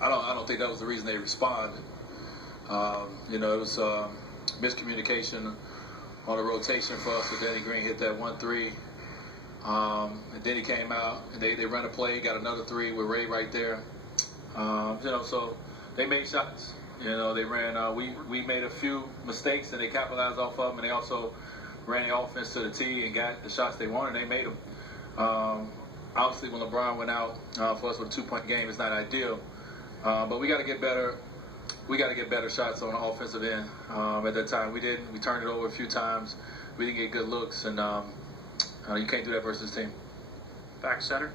I don't think that was the reason they responded. You know, it was miscommunication on the rotation for us. So Danny Green hit that 1-3. And then he came out and they run a play, got another 3 with Ray right there. You know, so they made shots. You know, they ran. We made a few mistakes and they capitalized off of them, and they also ran the offense to the tee and got the shots they wanted. And they made them. Obviously, when LeBron went out for us with a 2-point game, it's not ideal. But we got to get better. We got to get better shots on the offensive end. At that time, we didn't. We turned it over a few times. We didn't get good looks, and you can't do that versus this team. Back center.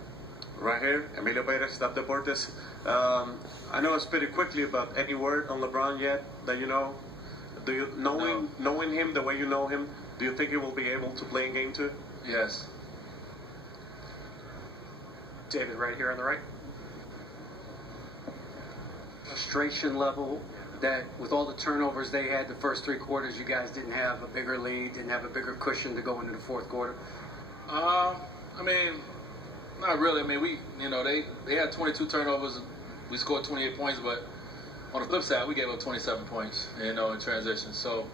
Right here, Emilio Perez, Stop Deportes. I know it's pretty quickly, but any word on LeBron yet that you know? Do you knowing him the way you know him? Do you think he will be able to play in Game 2? Yes. David, right here on the right. Frustration level that with all the turnovers they had the first 3 quarters, you guys didn't have a bigger lead, didn't have a bigger cushion to go into the 4th quarter? I mean, not really. I mean, they had 22 turnovers. We scored 28 points, but on the flip side, we gave up 27 points, you know, in transition. So,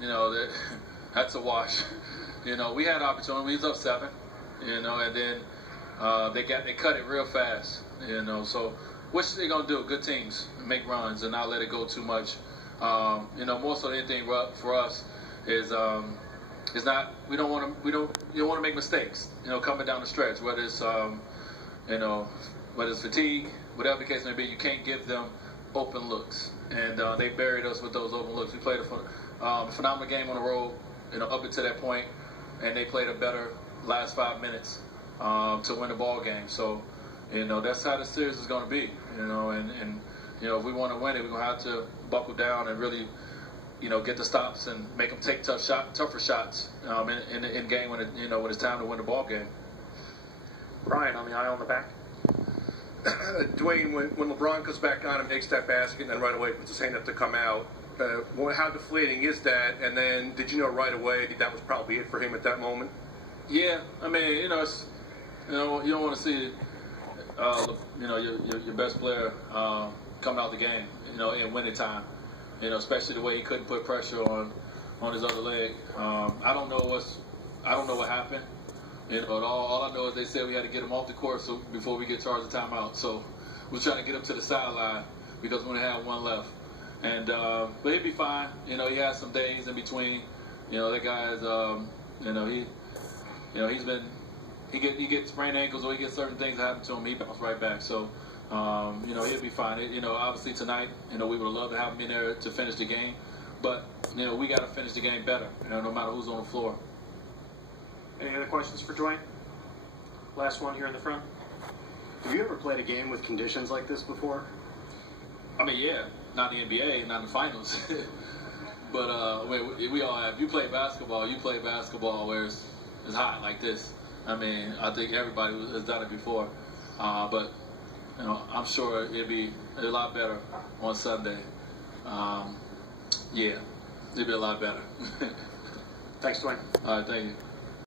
you know, that's a wash. You know, we had opportunity. We was up 7, you know, and then they cut it real fast, you know. So, what's they gonna do? Good teams make runs and not let it go too much. You know, more so than anything for us is not you don't want to make mistakes. You know, coming down the stretch, whether it's you know, whether it's fatigue, whatever the case may be, you can't give them open looks, and they buried us with those open looks. We played a phenomenal game on the road, you know, up until that point, and they played a better last 5 minutes to win the ball game. So, you know, that's how the series is going to be. You know, and you know, if we want to win it, we're going to have to buckle down and really, you know, get the stops and make them take tougher shots in game when when it's time to win the ball game. Brian on the aisle in the back. Dwayne, when LeBron comes back on and makes that basket and then right away puts his hand up to come out, how deflating is that? And then did you know right away that was probably it for him at that moment? Yeah, I mean, you know, it's, you know, you don't want to see you know, your best player come out the game, you know, in winning time. You know, especially the way he couldn't put pressure on his other leg. I don't know what happened. You know, all I know is they said we had to get him off the court before we get charged a timeout. So we're trying to get him to the sideline because we only have 1 left. And but he'd be fine. You know, he has some days in between. You know, that guy's you know, he gets sprained ankles or he gets certain things that happen to him. He bounces right back. So. You know, he'll be fine. You know, obviously tonight, you know, we would have loved to have him in there to finish the game. But, you know, we got to finish the game better, you know, no matter who's on the floor. Any other questions for Dwayne? Last one here in the front. Have you ever played a game with conditions like this before? I mean, yeah. Not in the NBA, not in the finals. But we all have. You play basketball where it's hot like this. I mean, I think everybody has done it before. But... you know, I'm sure it'd be a lot better on Sunday. Yeah, it'd be a lot better. Thanks, Dwayne. All right, thank you.